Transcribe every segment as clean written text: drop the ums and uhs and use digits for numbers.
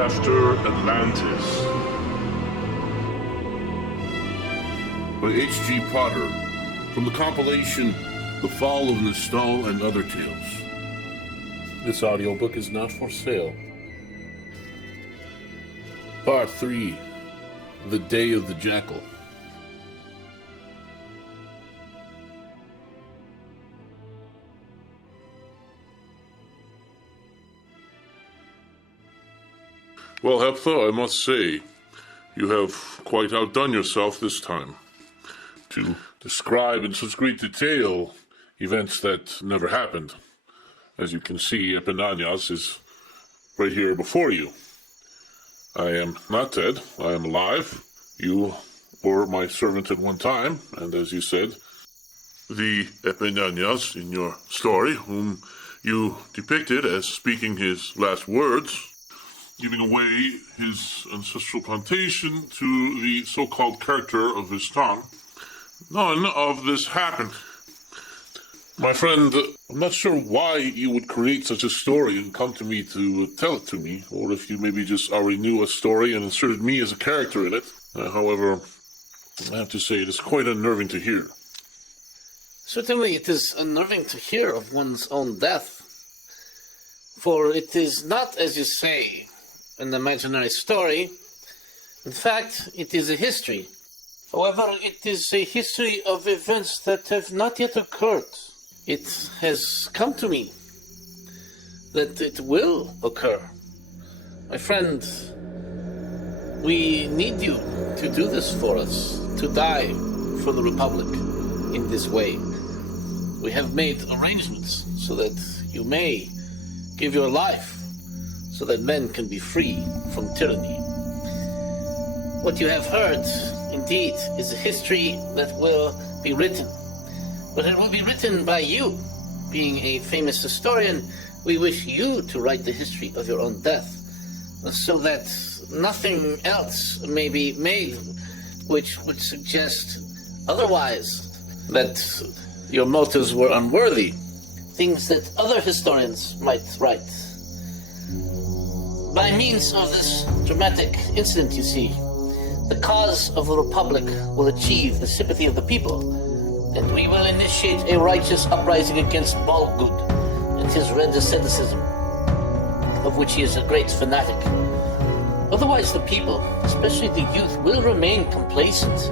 after Atlantis. By H.G. Potter, from the compilation The Fall of Nystol and Other Tales. This audiobook is not for sale. Part 3, The Day of the Jackal. Well, Heptha, I must say, you have quite outdone yourself this time. To describe in such great detail events that never happened. As you can see, Epinanias is right here before you. I am not dead. I am alive. You were my servant at one time, and as you said, the Epinanias in your story, whom you depicted as speaking his last words, giving away his ancestral plantation to the so-called character of his tongue. None of this happened. My friend, I'm not sure why you would create such a story and come to me to tell it to me, or if you maybe just already knew a story and inserted me as a character in it. However, I have to say it is quite unnerving to hear. Certainly it is unnerving to hear of one's own death, for it is not, as you say, an imaginary story. In fact, it is a history. However, it is a history of events that have not yet occurred. It has come to me that it will occur. My friend, we need you to do this for us, to die for the Republic in this way. We have made arrangements so that you may give your life so that men can be free from tyranny. What you have heard, indeed, is a history that will be written. But it will be written by you. Being a famous historian, we wish you to write the history of your own death, so that nothing else may be made which would suggest otherwise, that your motives were unworthy, things that other historians might write. By means of this dramatic incident, you see, the cause of the Republic will achieve the sympathy of the people, and we will initiate a righteous uprising against Balgud and his red asceticism, of which he is a great fanatic. Otherwise, the people, especially the youth, will remain complacent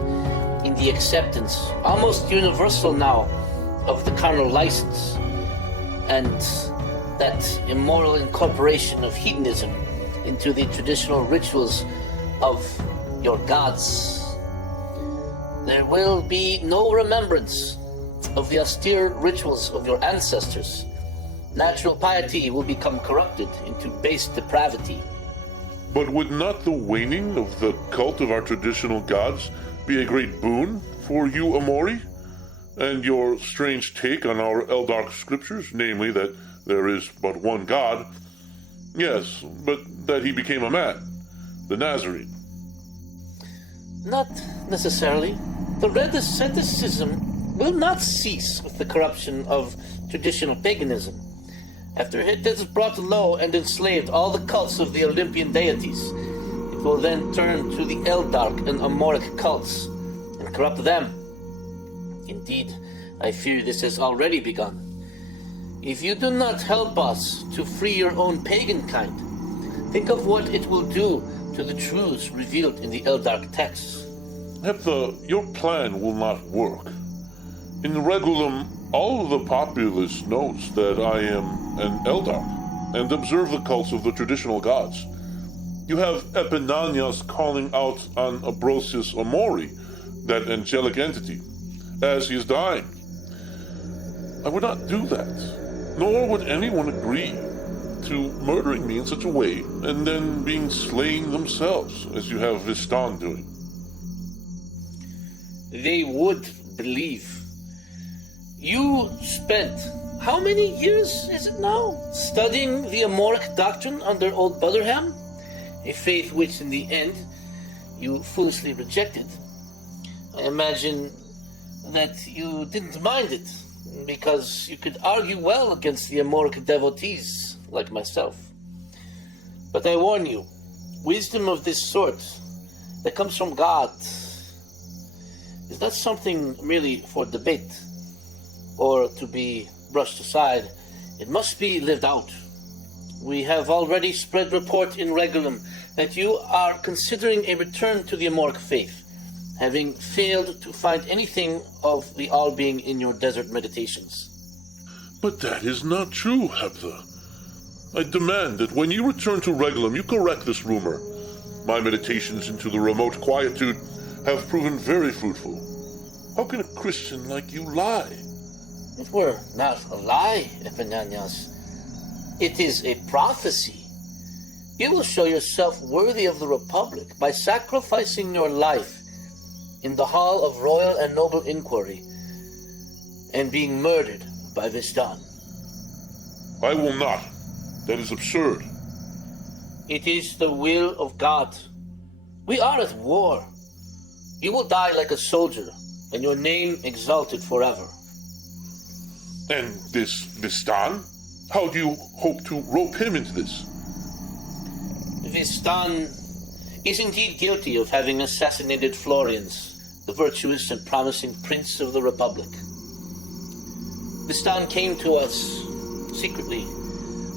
in the acceptance, almost universal now, of the carnal license, and that immoral incorporation of hedonism into the traditional rituals of your gods. There will be no remembrance of the austere rituals of your ancestors. Natural piety will become corrupted into base depravity. But would not the waning of the cult of our traditional gods be a great boon for you, Ammouri? And your strange take on our Eldark scriptures, namely that there is but one God. Yes, but that he became a man, the Nazarene. Not necessarily. The red asceticism will not cease with the corruption of traditional paganism. After it has brought low and enslaved all the cults of the Olympian deities, it will then turn to the Eldark and Ammouric cults and corrupt them. Indeed, I fear this has already begun. If you do not help us to free your own pagan kind, think of what it will do to the truths revealed in the Eldark texts. Heptha, your plan will not work. In Regulum, all of the populace knows that I am an Eldark and observe the cults of the traditional gods. You have Epinanias calling out on Ambrosius Ammouri, that angelic entity, as he is dying. I would not do that, nor would anyone agree to murdering me in such a way and then being slain themselves, as you have Vistan doing. They would believe. You spent how many years is it now studying the Ammouric doctrine under old Butterham? A faith which in the end you foolishly rejected. I imagine that you didn't mind it, because you could argue well against the Ammouric devotees like myself. But I warn you, wisdom of this sort that comes from God is not something merely for debate or to be brushed aside. It must be lived out. We have already spread report in Regulum that you are considering a return to the Ammouric faith, having failed to find anything of the all-being in your desert meditations. But that is not true, Hebtha. I demand that when you return to Regulum, you correct this rumor. My meditations into the remote quietude have proven very fruitful. How can a Christian like you lie? It were not a lie, Mtns. It is a prophecy. You will show yourself worthy of the Republic by sacrificing your life in the hall of royal and noble inquiry and being murdered by Vistan. I will not. That is absurd. It is the will of God. We are at war. You will die like a soldier, and your name exalted forever. And this Vistan? How do you hope to rope him into this? Vistan is indeed guilty of having assassinated Florians, the virtuous and promising prince of the Republic. Vistan came to us secretly,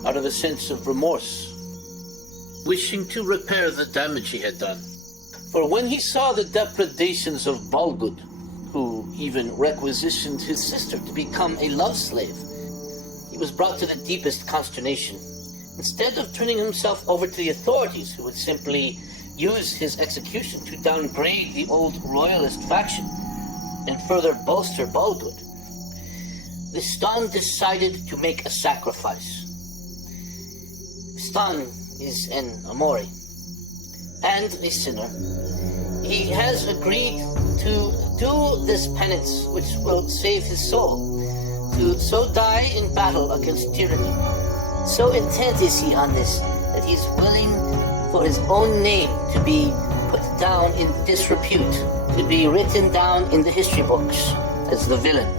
out of a sense of remorse, wishing to repair the damage he had done. For when he saw the depredations of Balgud, who even requisitioned his sister to become a love slave, he was brought to the deepest consternation. Instead of turning himself over to the authorities, who would simply use his execution to downgrade the old royalist faction and further bolster Balgud, Vistan decided to make a sacrifice. Vistan is an Ammouri and a sinner. He has agreed to do this penance, which will save his soul, to so die in battle against tyranny. So intent is he on this, that he is willing for his own name to be put down in disrepute, to be written down in the history books as the villain.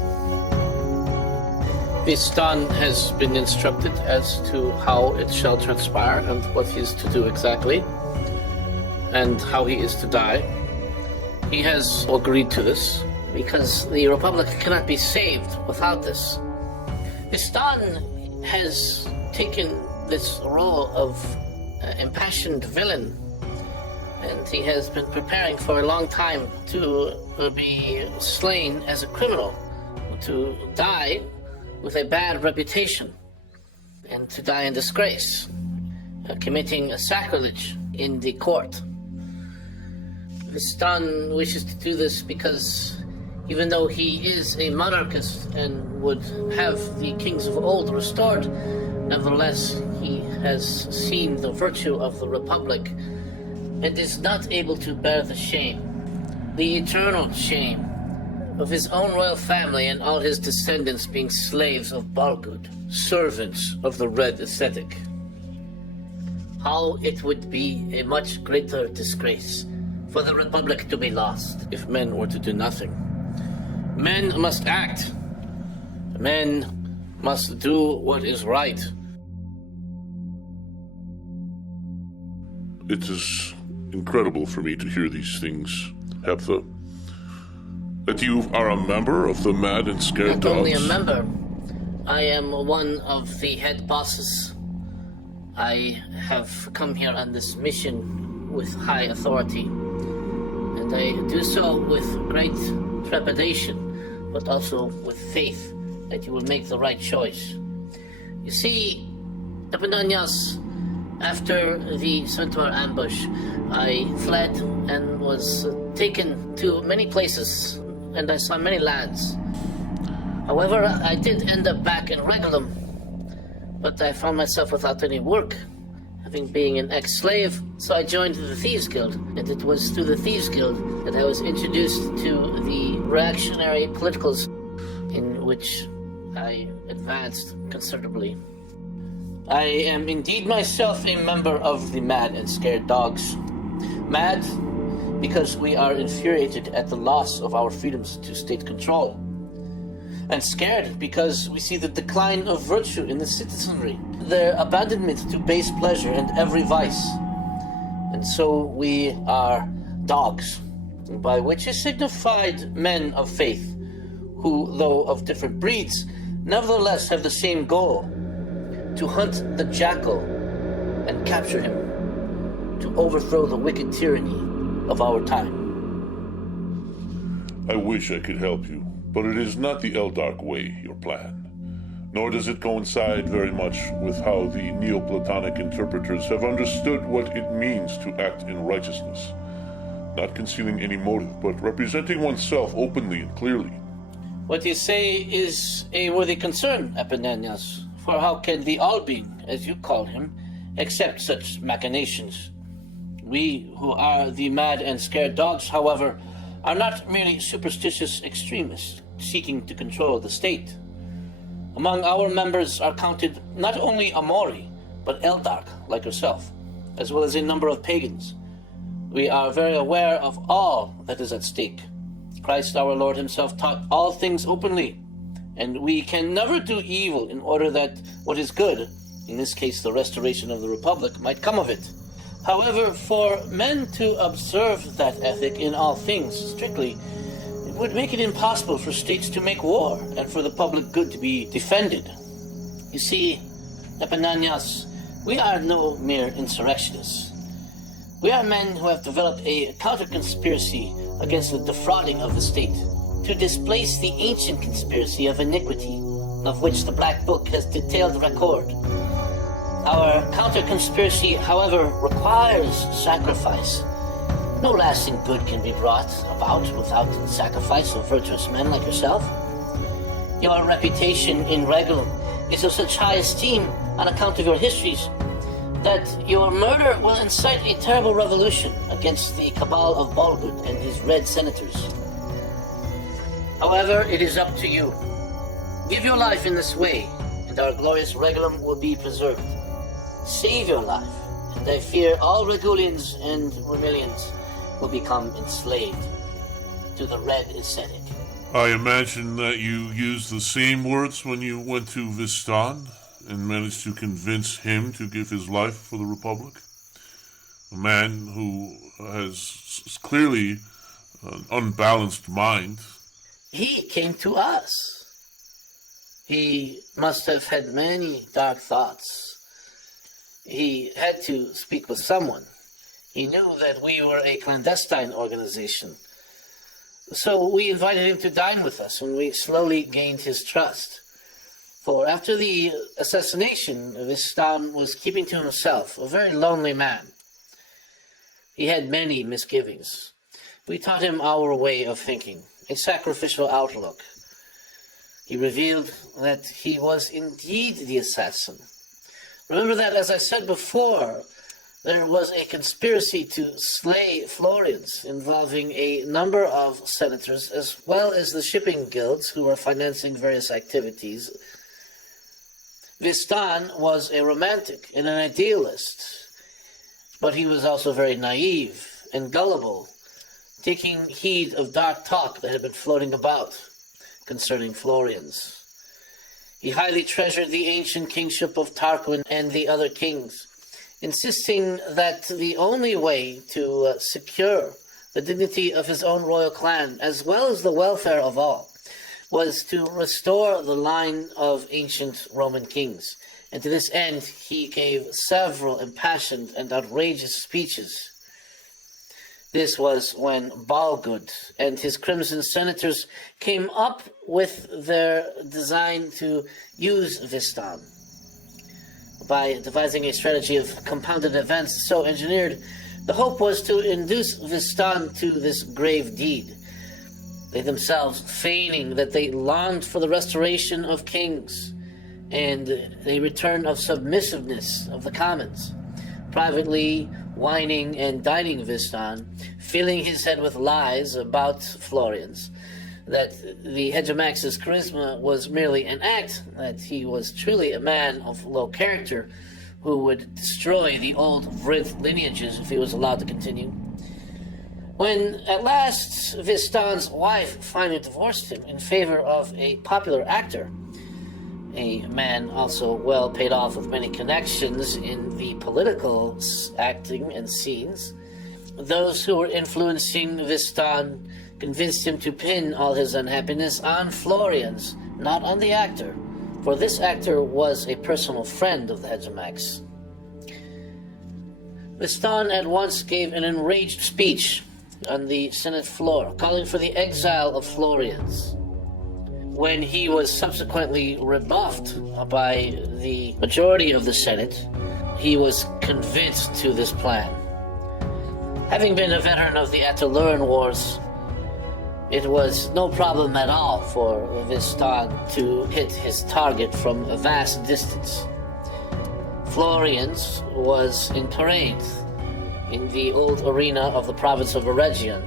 Vistan has been instructed as to how it shall transpire and what he is to do exactly, and how he is to die. He has agreed to this, because the Republic cannot be saved without this. Vistan has taken this role of impassioned villain, and he has been preparing for a long time to be slain as a criminal, to die with a bad reputation, and to die in disgrace, committing a sacrilege in the court. Vistan wishes to do this because even though he is a monarchist and would have the kings of old restored, nevertheless he has seen the virtue of the Republic and is not able to bear the shame, the eternal shame, of his own royal family and all his descendants being slaves of Balgud, servants of the Red Ascetic. How it would be a much greater disgrace for the Republic to be lost if men were to do nothing. Men must act. Men must do what is right. It is incredible for me to hear these things, Hebtha. That you are a member of the Mad and Scared Dogs? Not only a member, I am one of the head bosses. I have come here on this mission with high authority, and I do so with great trepidation, but also with faith that you will make the right choice. You see, Mtns, after the Centaur ambush, I fled and was taken to many places, and I saw many lands. However, I did end up back in Regulum, but I found myself without any work, having been an ex-slave, so I joined the Thieves Guild, and it was through the Thieves Guild that I was introduced to the reactionary politicals, in which I advanced considerably. I am indeed myself a member of the Mad and Scared Dogs. Mad, because we are infuriated at the loss of our freedoms to state control. And scared because we see the decline of virtue in the citizenry, their abandonment to base pleasure and every vice. and so we are dogs, by which is signified men of faith, who, though of different breeds, nevertheless have the same goal: to hunt the jackal and capture him, to overthrow the wicked tyranny of our time. I wish I could help you, but it is not the Eldark way, your plan. Nor does it coincide very much with how the Neoplatonic interpreters have understood what it means to act in righteousness. Not concealing any motive, but representing oneself openly and clearly. What you say is a worthy concern, Epinenius, for how can the All-Being, as you call him, accept such machinations? We, who are the mad and scared dogs, however, are not merely superstitious extremists seeking to control the state. Among our members are counted not only Ammouri, but Eldark, like yourself, as well as a number of pagans. We are very aware of all that is at stake. Christ our Lord himself taught all things openly, and we can never do evil in order that what is good, in this case the restoration of the Republic, might come of it. However, for men to observe that ethic in all things strictly, it would make it impossible for states to make war and for the public good to be defended. You see, Epinenius, we are no mere insurrectionists. We are men who have developed a counter-conspiracy against the defrauding of the state, to displace the ancient conspiracy of iniquity, of which the Black Book has detailed record. Our counter-conspiracy, however, requires sacrifice. No lasting good can be brought about without the sacrifice of virtuous men like yourself. Your reputation in Regulum is of such high esteem on account of your histories that your murder will incite a terrible revolution against the cabal of Balgud and his red senators. However, it is up to you. Give your life in this way, and our glorious Regulum will be preserved. Save your life, and I fear all Regulians and Vermilions will become enslaved to the red ascetic. I imagine that you used the same words when you went to Vistan and managed to convince him to give his life for the Republic. A man who has clearly an unbalanced mind. He came to us. He must have had many dark thoughts. He had to speak with someone. He knew that we were a clandestine organization. So we invited him to dine with us, and we slowly gained his trust. For after the assassination, Vistan was keeping to himself, a very lonely man. He had many misgivings. We taught him our way of thinking, a sacrificial outlook. He revealed that he was indeed the assassin. Remember that, as I said before, there was a conspiracy to slay Florians involving a number of senators as well as the shipping guilds who were financing various activities. Vistan was a romantic and an idealist, but he was also very naive and gullible, taking heed of dark talk that had been floating about concerning Florians. He highly treasured the ancient kingship of Tarquin and the other kings, insisting that the only way to secure the dignity of his own royal clan, as well as the welfare of all, was to restore the line of ancient Roman kings. And to this end, he gave several impassioned and outrageous speeches. This was when Balgud and his Crimson Senators came up with their design to use Vistan. By devising a strategy of compounded events so engineered, the hope was to induce Vistan to this grave deed, they themselves feigning that they longed for the restoration of kings and a return of submissiveness of the commons, privately whining and dining Vistan, filling his head with lies about Florians, that the Hegemax's charisma was merely an act, that he was truly a man of low character who would destroy the old Vrith lineages if he was allowed to continue. When at last Vistan's wife finally divorced him in favor of a popular actor, a man also well paid off with many connections in the political acting and scenes. Those who were influencing Vistan convinced him to pin all his unhappiness on Florian's, not on the actor, for this actor was a personal friend of the Hegemox. Vistan at once gave an enraged speech on the Senate floor, calling for the exile of Florians. When he was subsequently rebuffed by the majority of the Senate, he was convinced to this plan. Having been a veteran of the Ataluran Wars, it was no problem at all for Vistan to hit his target from a vast distance. Florians was in parade in the old arena of the province of Eregion,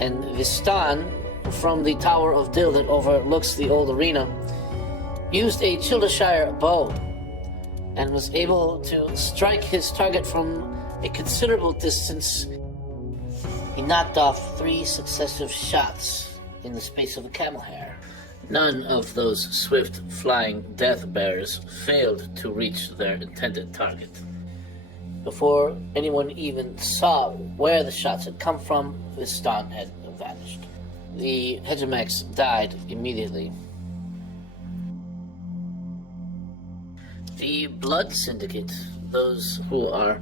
and Vistan, from the Tower of Dil that overlooks the old arena, used a Childeshire bow and was able to strike his target from a considerable distance. He knocked off 3 successive shots in the space of a camel hair. None of those swift flying death bears failed to reach their intended target. Before anyone even saw where the shots had come from, Vistan had vanished. The Hegemox died immediately. The Blood Syndicate, those who are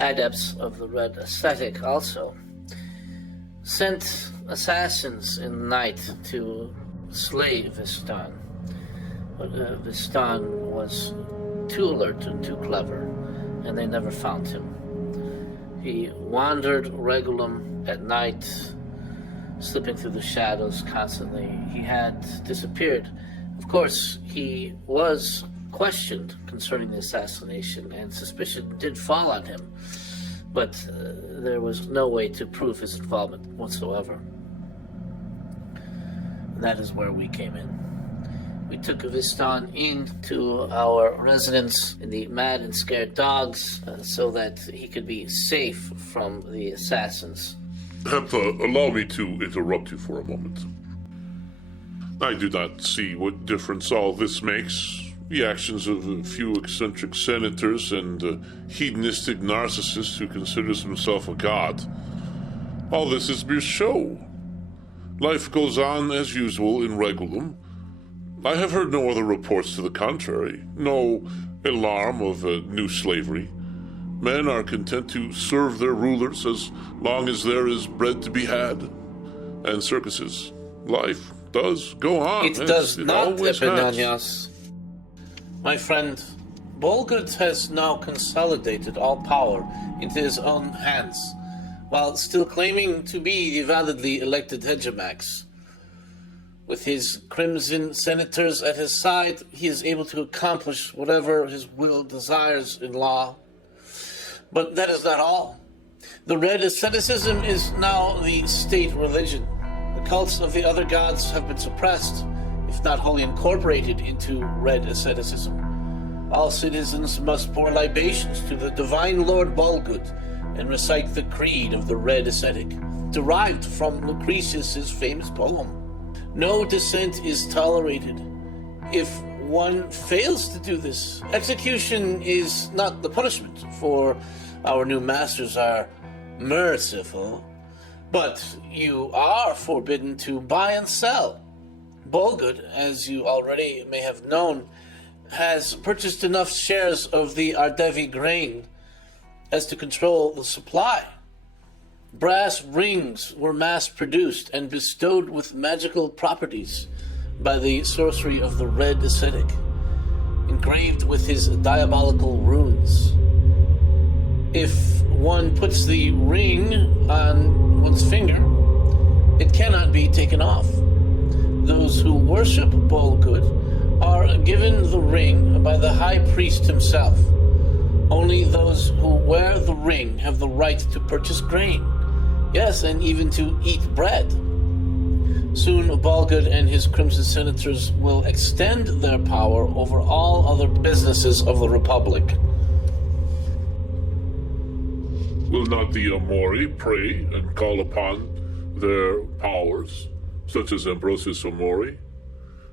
adepts of the Red Aesthetic also, sent assassins in the night to slay Vistan. But Vistan was too alert and too clever, and they never found him. He wandered Regulum at night, slipping through the shadows constantly. He had disappeared. Of course, he was questioned concerning the assassination, and suspicion did fall on him, but there was no way to prove his involvement whatsoever. And that is where we came in. We took Vistan into our residence in the Mad and Scared Dogs so that he could be safe from the assassins. Hepha, allow me to interrupt you for a moment. I do not see what difference all this makes. The actions of a few eccentric senators and a hedonistic narcissist who considers himself a god. All this is mere show. Life goes on as usual in Regulum. I have heard no other reports to the contrary. No alarm of new slavery. Men are content to serve their rulers as long as there is bread to be had. And circuses. Life does go on. It does not, always has. Epinanios. My friend, Bolgurt has now consolidated all power into his own hands, while still claiming to be the validly elected Hegemox. With his crimson senators at his side, he is able to accomplish whatever his will desires in law. But that is not all. The Red Asceticism is now the state religion. The cults of the other gods have been suppressed, if not wholly incorporated into Red Asceticism. All citizens must pour libations to the divine Lord Bolgurt and recite the creed of the Red Ascetic, derived from Lucretius' famous poem. No dissent is tolerated. If one fails to do this, execution is not the punishment, for our new masters are merciful, but you are forbidden to buy and sell. Bolgurt, as you already may have known, has purchased enough shares of the Ardevi grain as to control the supply. Brass rings were mass-produced and bestowed with magical properties by the sorcery of the Red Ascetic, engraved with his diabolical runes. If one puts the ring on one's finger, it cannot be taken off. Those who worship Bolgurt are given the ring by the high priest himself. Only those who wear the ring have the right to purchase grain. Yes, and even to eat bread. Soon Bolgurt and his Crimson Senators will extend their power over all other businesses of the Republic. Will not the Ammouri pray and call upon their powers, such as Ambrosius Ammouri?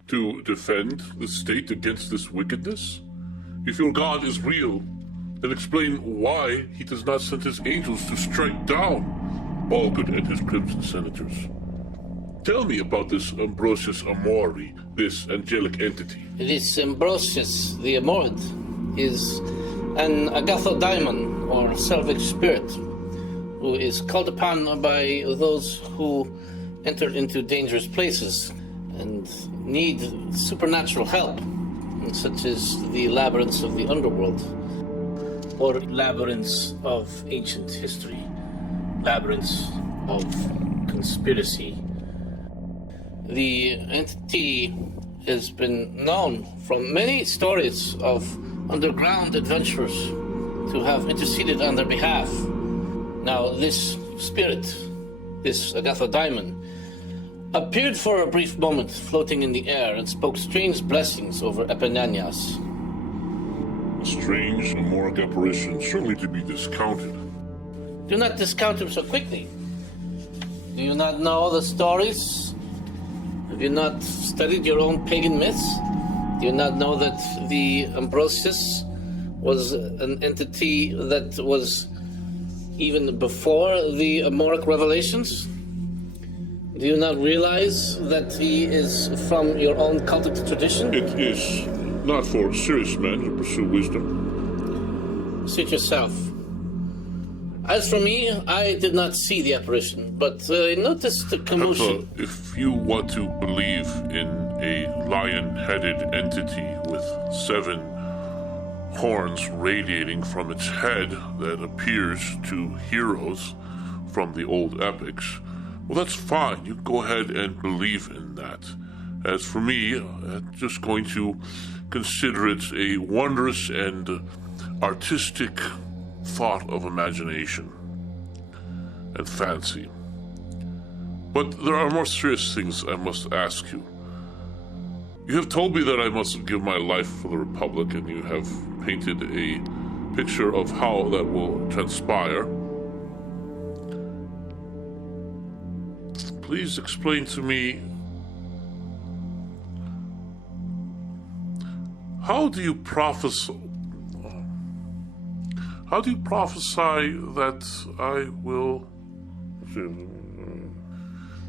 to defend the state against this wickedness? If your God is real, then explain why he does not send his angels to strike down Balgud and his crimson senators. Tell me about this Ambrosius Ammouri, this angelic entity. This Ambrosius, the Ammorid, is an Agathodaimon, or Selvage spirit, who is called upon by those who enter into dangerous places and need supernatural help, such as the labyrinths of the underworld, or labyrinths of ancient history, labyrinths of conspiracy. The entity has been known from many stories of underground adventurers to have interceded on their behalf. Now, this spirit, this Agathodaimon, appeared for a brief moment floating in the air and spoke strange blessings over Epinanias. A strange Ammouric apparition, certainly to be discounted. Do not discount him so quickly. Do you not know the stories? Have you not studied your own pagan myths? Do you not know that the Ambrosius was an entity that was even before the Ammouric revelations? Do you not realize that he is from your own cultic tradition? It is not for serious men to pursue wisdom. Suit yourself. As for me, I did not see the apparition, but I noticed the commotion. If you want to believe in a lion-headed entity with 7 horns radiating from its head that appears to heroes from the old epics, well, that's fine. You go ahead and believe in that. As for me, I'm just going to consider it a wondrous and artistic thought of imagination and fancy. But there are more serious things I must ask you. You have told me that I must give my life for the Republic, and you have painted a picture of how that will transpire. Please explain to me, how do you prophesy that I will...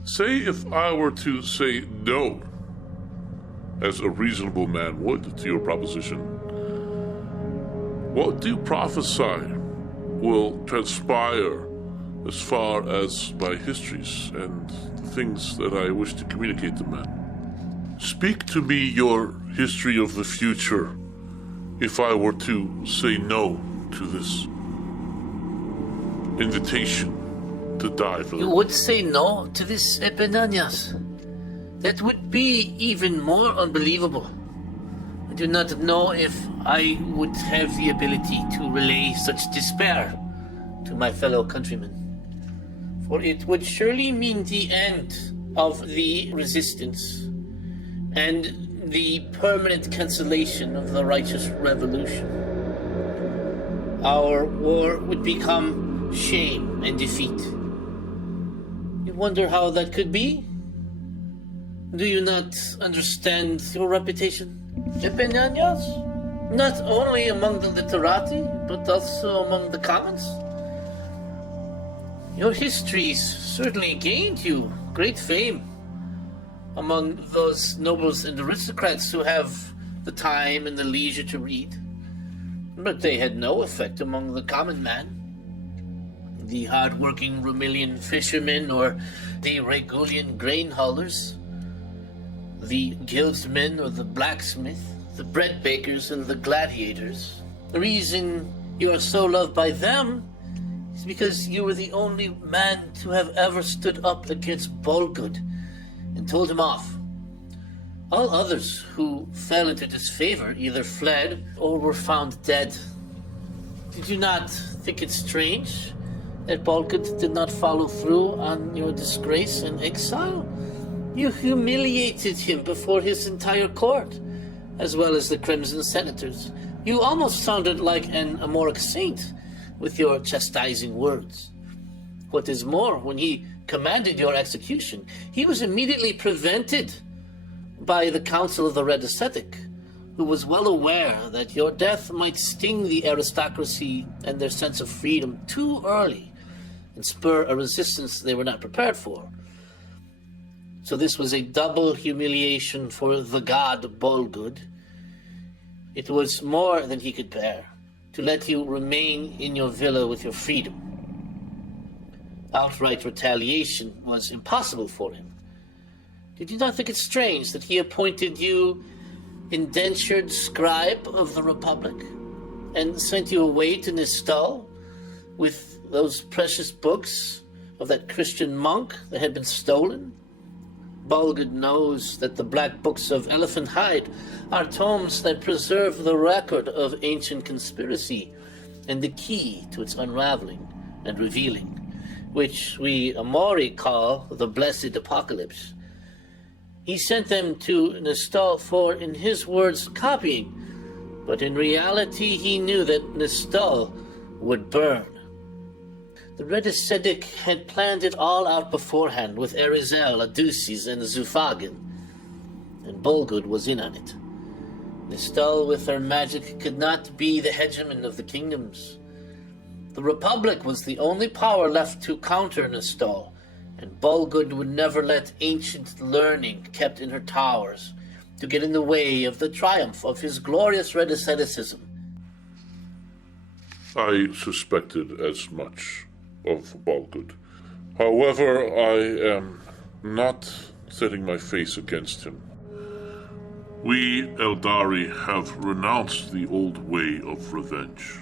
Say if I were to say no, as a reasonable man would, to your proposition, what do you prophesy will transpire as far as my histories and the things that I wish to communicate to men? Speak to me your history of the future if I were to say no to this invitation to die for You would say no to this Epinanias? That would be even more unbelievable. I do not know if I would have the ability to relay such despair to my fellow countrymen. For it would surely mean the end of the resistance and the permanent cancellation of the righteous revolution. Our war would become shame and defeat. You wonder how that could be? Do you not understand your reputation, Epinanias? Not only among the literati, but also among the commons? Your histories certainly gained you great fame among those nobles and aristocrats who have the time and the leisure to read. But they had no effect among the common man. The hard-working Rumilian fishermen or the Regulian grain haulers, the guildsmen or the blacksmith, the bread bakers and the gladiators. The reason you are so loved by them is because you were the only man to have ever stood up against Balgud and told him off. All others who fell into disfavor either fled or were found dead. Did you not think it strange that Balgud did not follow through on your disgrace and exile? You humiliated him before his entire court, as well as the Crimson Senators. You almost sounded like an Ammouric saint with your chastising words. What is more, when he commanded your execution, he was immediately prevented by the Council of the Red Ascetic, who was well aware that your death might sting the aristocracy and their sense of freedom too early and spur a resistance they were not prepared for. So this was a double humiliation for the god Bolgud. It was more than he could bear to let you remain in your villa with your freedom. Outright retaliation was impossible for him. Did you not think it strange that he appointed you indentured scribe of the Republic and sent you away to Nystol with those precious books of that Christian monk that had been stolen? Bolgud knows that the Black Books of Elephant Hide are tomes that preserve the record of ancient conspiracy and the key to its unraveling and revealing, which we Ammouri call the Blessed Apocalypse. He sent them to Nystol for, in his words, copying, but in reality he knew that Nystol would burn. The Red Ascetic had planned it all out beforehand with Arizel, Adeuces, and Zufagin, and Bolgud was in on it. Nystol with her magic could not be the hegemon of the kingdoms. The Republic was the only power left to counter Nystol, and Bolgud would never let ancient learning kept in her towers to get in the way of the triumph of his glorious Red Asceticism. I suspected as much of Bolgud. However, I am not setting my face against him. We Eldari have renounced the old way of revenge.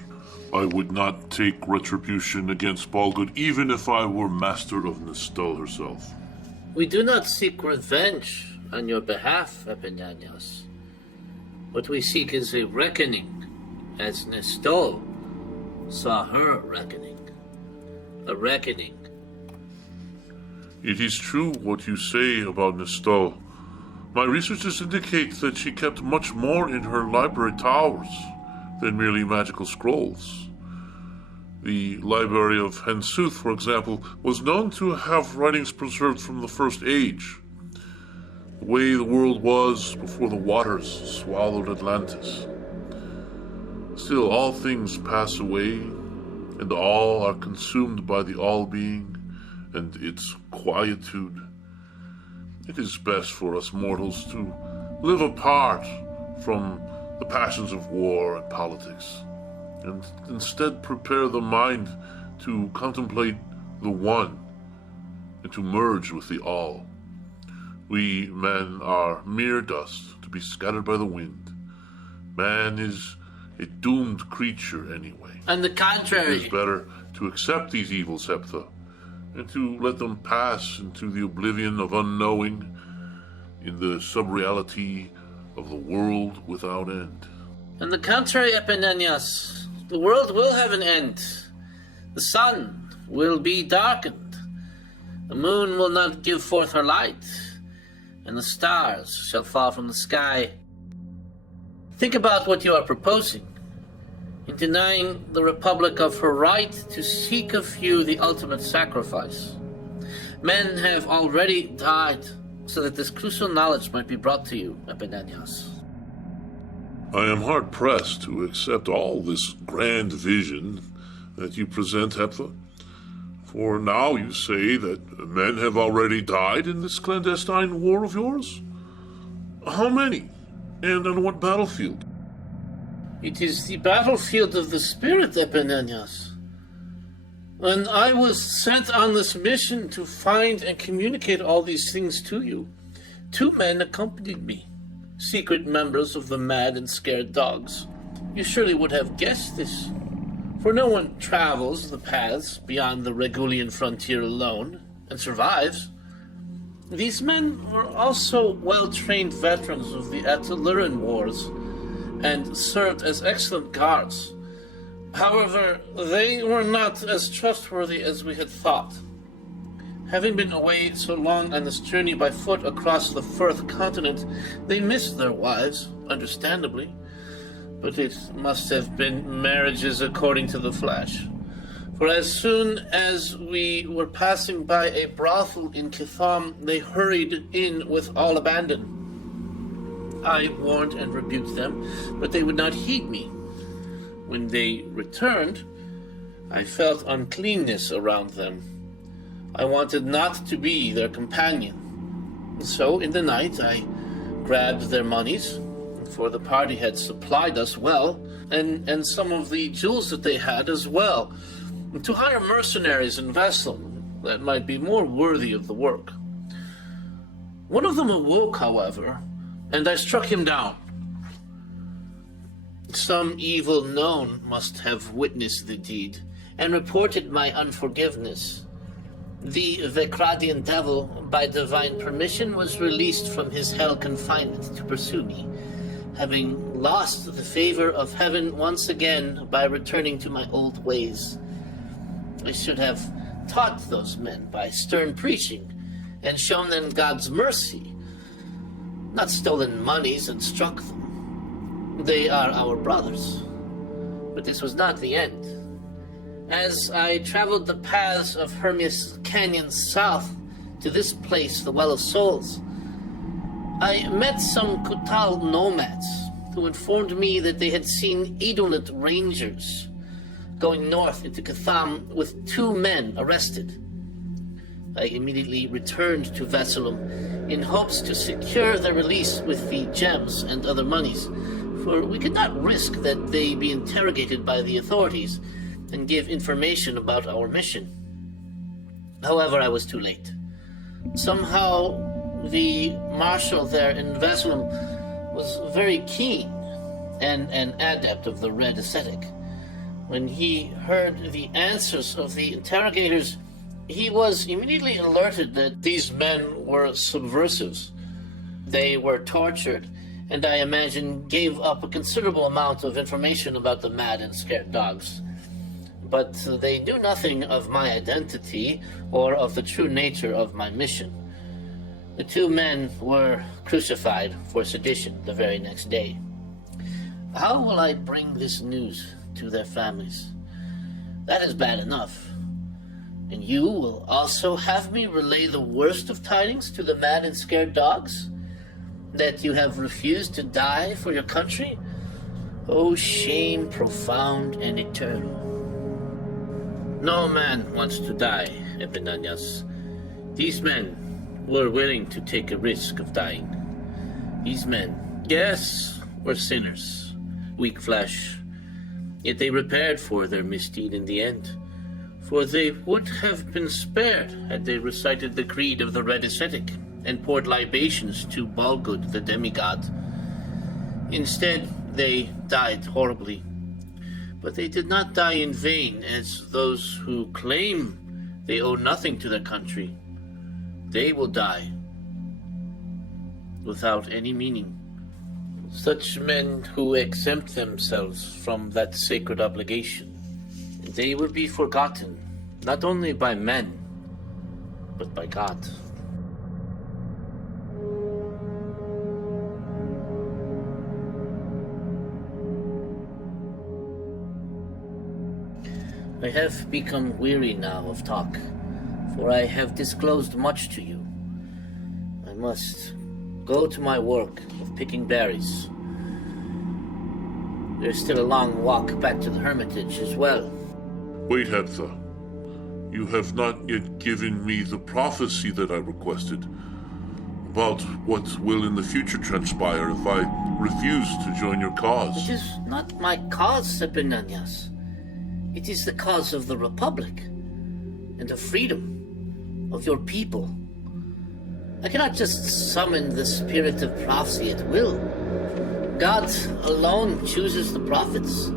I would not take retribution against Bolgud even if I were master of Nystol herself. We do not seek revenge on your behalf, Epinanios. What we seek is a reckoning, as Nystol saw her reckoning. A reckoning. It is true what you say about Nystol. My researches indicate that she kept much more in her library towers than merely magical scrolls. The Library of Hensuth, for example, was known to have writings preserved from the First Age, the way the world was before the waters swallowed Atlantis. Still, all things pass away, and all are consumed by the All-Being and its quietude. It is best for us mortals to live apart from the passions of war and politics, and instead prepare the mind to contemplate the One and to merge with the All. We men are mere dust to be scattered by the wind. Man is a doomed creature anyway. On the contrary, It is better to accept these evils, Heptha, and to let them pass into the oblivion of unknowing in the subreality of the world without end. on the contrary, Epinanios, the world will have an end. The sun will be darkened. The moon will not give forth her light, and the stars shall fall from the sky. Think about what you are proposing. In denying the Republic of her right to seek of you the ultimate sacrifice. Men have already died so that this crucial knowledge might be brought to you, Epinanios. I am hard-pressed to accept all this grand vision that you present, Heptha. For now you say that men have already died in this clandestine war of yours? How many? And on what battlefield? It is the battlefield of the spirit, Epinanios. When I was sent on this mission to find and communicate all these things to you, 2 men accompanied me, secret members of the Mad and Scared Dogs. You surely would have guessed this, for no one travels the paths beyond the Regulian frontier alone and survives. These men were also well-trained veterans of the Ataluran wars and served as excellent guards. However, they were not as trustworthy as we had thought. Having been away so long on this journey by foot across the Firth continent, they missed their wives, understandably. But it must have been marriages according to the flesh. For as soon as we were passing by a brothel in Kitham, they hurried in with all abandon. I warned and rebuked them, but they would not heed me. When they returned, I felt uncleanness around them. I wanted not to be their companion. So in the night I grabbed their monies, for the party had supplied us well, and some of the jewels that they had as well, to hire mercenaries and vessels that might be more worthy of the work. One of them awoke, however, and I struck him down. Some evil known must have witnessed the deed, and reported my unforgiveness. The Vecradian devil, by divine permission, was released from his hell confinement to pursue me, having lost the favor of heaven once again by returning to my old ways. I should have taught those men by stern preaching, and shown them God's mercy, not stolen monies and struck them. They are our brothers. But this was not the end. As I traveled the paths of Hermes Canyon south to this place, the Well of Souls, I met some Kutal nomads who informed me that they had seen Edolit rangers going north into Catham with 2 men arrested. I immediately returned to Vesselum in hopes to secure their release with the gems and other monies, for we could not risk that they be interrogated by the authorities and give information about our mission. However, I was too late. Somehow, the marshal there in Vesselum was very keen and an adept of the red ascetic. When he heard the answers of the interrogators, he was immediately alerted that these men were subversives. They were tortured, and I imagine gave up a considerable amount of information about the mad and scared dogs. But they knew nothing of my identity or of the true nature of my mission. The 2 men were crucified for sedition the very next day. How will I bring this news to their families? That is bad enough. And you will also have me relay the worst of tidings to the mad and scared dogs? That you have refused to die for your country? Oh, shame profound and eternal. No man wants to die, Epenanias. These men were willing to take a risk of dying. These men, yes, were sinners, weak flesh, yet they repaired for their misdeed in the end. For they would have been spared had they recited the creed of the Red Ascetic and poured libations to Balgud, the demigod. Instead, they died horribly. But they did not die in vain, as those who claim they owe nothing to their country. They will die without any meaning. Such men who exempt themselves from that sacred obligation, they will be forgotten, not only by men, but by God. I have become weary now of talk, for I have disclosed much to you. I must go to my work of picking berries. There's still a long walk back to the hermitage as well. Wait, Heptha. You have not yet given me the prophecy that I requested about what will in the future transpire if I refuse to join your cause. It is not my cause, Sepinanias. It is the cause of the Republic and of freedom of your people. I cannot just summon the spirit of prophecy at will. God alone chooses the prophets.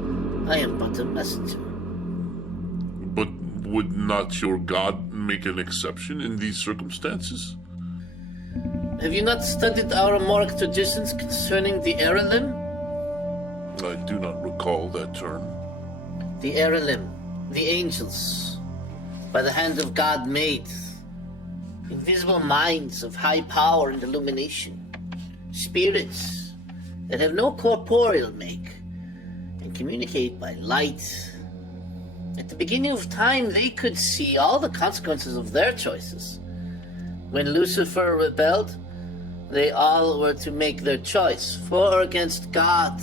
I am but a messenger. But would not your God make an exception in these circumstances? Have you not studied our Ammouric traditions concerning the Regulum? I do not recall that term. The Regulum, the angels, by the hand of God made, invisible minds of high power and illumination, spirits that have no corporeal make and communicate by light. At the beginning of time, they could see all the consequences of their choices. When Lucifer rebelled, they all were to make their choice, for or against God.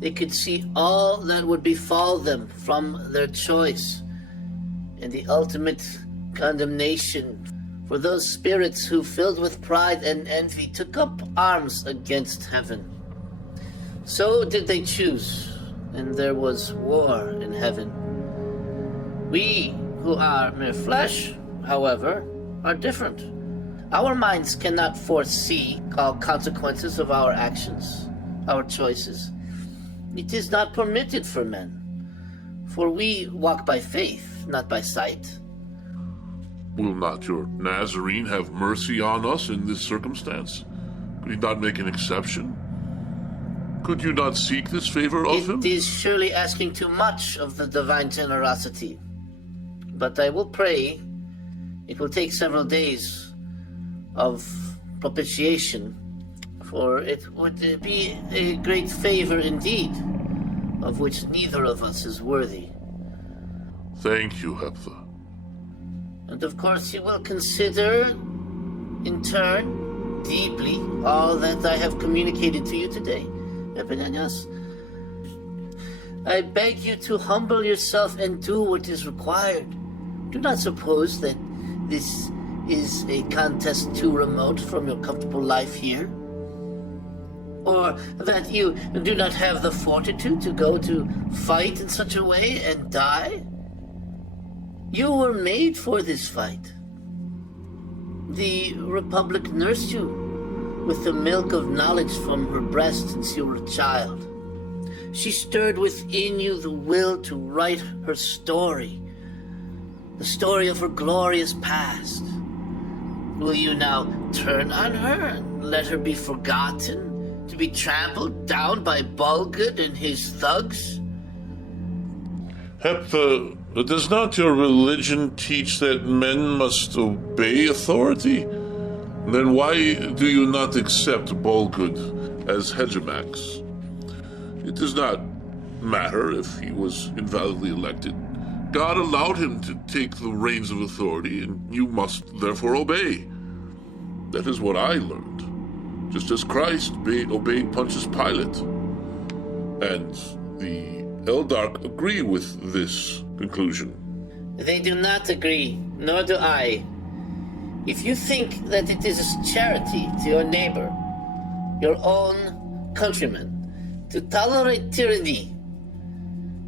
They could see all that would befall them from their choice, and the ultimate condemnation for those spirits who, filled with pride and envy, took up arms against heaven. So did they choose, and there was war in heaven. We, who are mere flesh, however, are different. Our minds cannot foresee all consequences of our actions, our choices. It is not permitted for men, for we walk by faith, not by sight. Will not your Nazarene have mercy on us in this circumstance? Could he not make an exception? Could you not seek this favor of him? It is surely asking too much of the divine generosity. But I will pray. It will take several days of propitiation, for it would be a great favor indeed, of which neither of us is worthy. Thank you, Heptha. And of course you will consider, in turn, deeply, all that I have communicated to you today. Epidenios, I beg you to humble yourself and do what is required. Do not suppose that this is a contest too remote from your comfortable life here, or that you do not have the fortitude to go to fight in such a way and die. You were made for this fight. The Republic nursed you with the milk of knowledge from her breast since you were a child. She stirred within you the will to write her story, the story of her glorious past. Will you now turn on her and let her be forgotten, to be trampled down by Bulgud and his thugs? Heptha, does not your religion teach that men must obey authority? Then why do you not accept Bulgud as hegemox? It does not matter if he was invalidly elected. God allowed him to take the reins of authority, and you must therefore obey. That is what I learned, just as Christ obeyed Pontius Pilate. And the Eldark agree with this conclusion. They do not agree, nor do I. If you think that it is a charity to your neighbor, your own countrymen, to tolerate tyranny,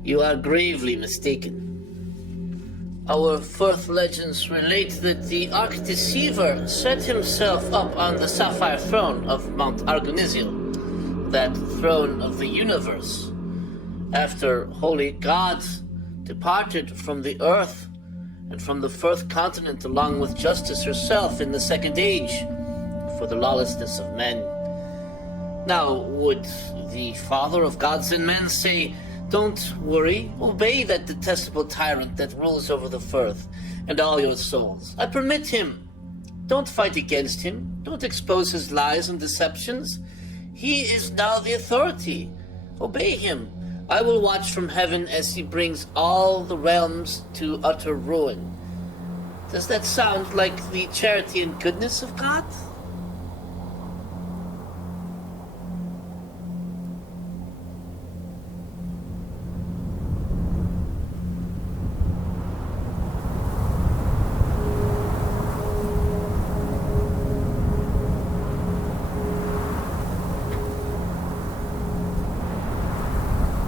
you are gravely mistaken. Our fourth legends relate that the Arch-Deceiver set himself up on the sapphire throne of Mount Argunizial, that throne of the universe, after holy gods departed from the earth and from the fourth continent along with justice herself in the second age for the lawlessness of men. Now, would the father of gods and men say, "Don't worry, obey that detestable tyrant that rules over the firth and all your souls. I permit him. Don't fight against him. Don't expose his lies and deceptions. He is now the authority. Obey him. I will watch from heaven as he brings all the realms to utter ruin." Does that sound like the charity and goodness of God?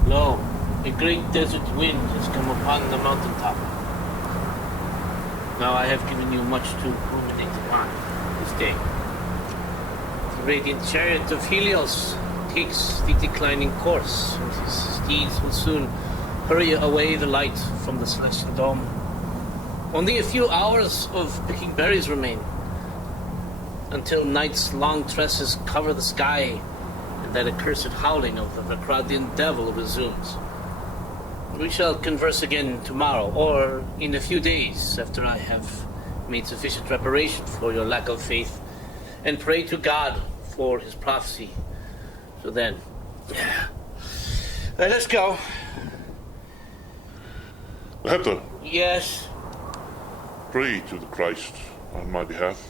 Lo, a great desert wind has come upon the mountaintop. Now I have given you much to ruminate upon this day. The radiant chariot of Helios takes the declining course, and his steeds will soon hurry away the light from the celestial dome. Only a few hours of picking berries remain, until night's long tresses cover the sky, and that accursed howling of the Vrokradian devil resumes. We shall converse again tomorrow, or in a few days after I have made sufficient reparation for your lack of faith, and pray to God for his prophecy. So then, let us go. Heptha, Yes. pray to the Christ on my behalf.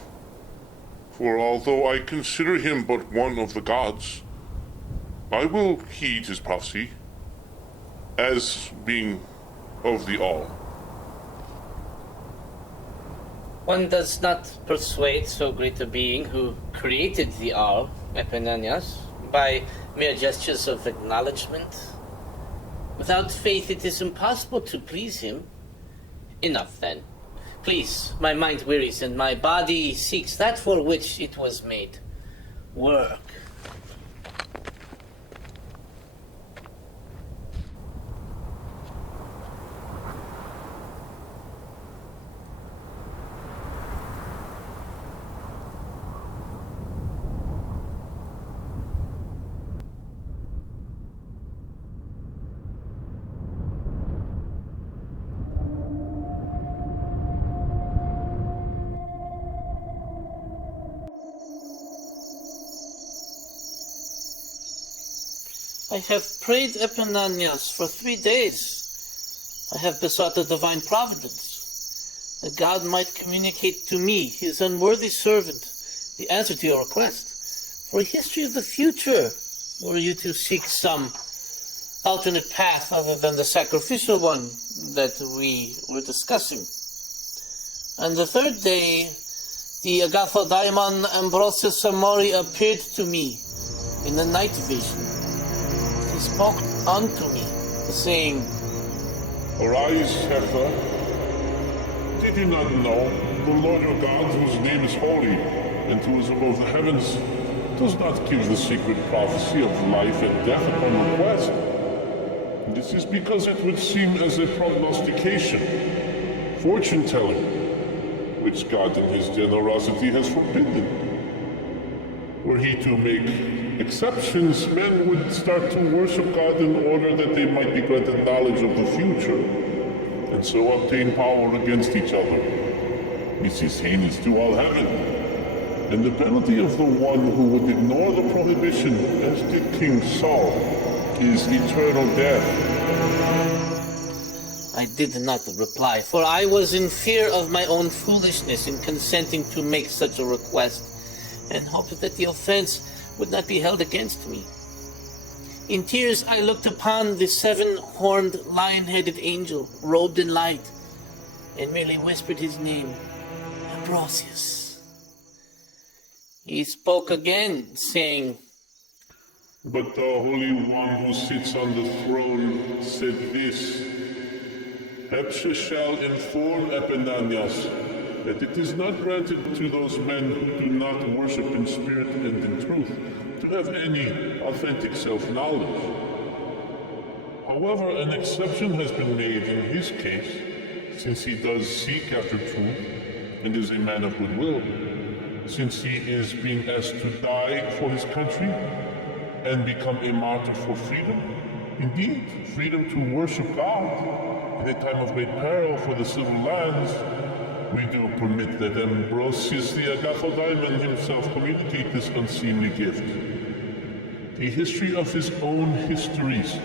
For although I consider him but one of the gods, I will heed his prophecy as being of the all. One does not persuade so great a being who created the all, Epimenias, by mere gestures of acknowledgement. Without faith it is impossible to please him. Enough then. Please, my mind wearies and my body seeks that for which it was made. Work. I have prayed Epimenias for 3 days. I have besought the divine providence, that God might communicate to me, his unworthy servant, the answer to your request, for a history of the future, were you to seek some alternate path other than the sacrificial one that we were discussing. On the 3rd day, the Agathodaimon Ambrosius Ammouri appeared to me in the night vision. He spoke unto me, saying, Arise, Hector. Did you not know the Lord your God, whose name is holy, and who is above the heavens, does not give the secret prophecy of life and death upon request? This is because it would seem as a prognostication, fortune-telling, which God in his generosity has forbidden. Were he to make exceptions, men would start to worship God in order that they might be granted knowledge of the future, and so obtain power against each other. This is heinous to all heaven, and the penalty of the one who would ignore the prohibition, as did King Saul, is eternal death. I did not reply, for I was in fear of my own foolishness in consenting to make such a request, and hoped that the offense would not be held against me. In tears I looked upon the 7-horned, lion-headed angel, robed in light, and merely whispered his name, Ambrosius. He spoke again, saying, But the Holy One who sits on the throne said this, Epsha shall inform Epimenias that it is not granted to those men who do not worship in spirit and in truth to have any authentic self-knowledge. However, an exception has been made in his case, since he does seek after truth and is a man of goodwill, since he is being asked to die for his country and become a martyr for freedom. Indeed, freedom to worship God in a time of great peril for the civil lands. We do permit that Ambrosius the Agathodaimon himself communicate this unseemly gift. A history of his own histories,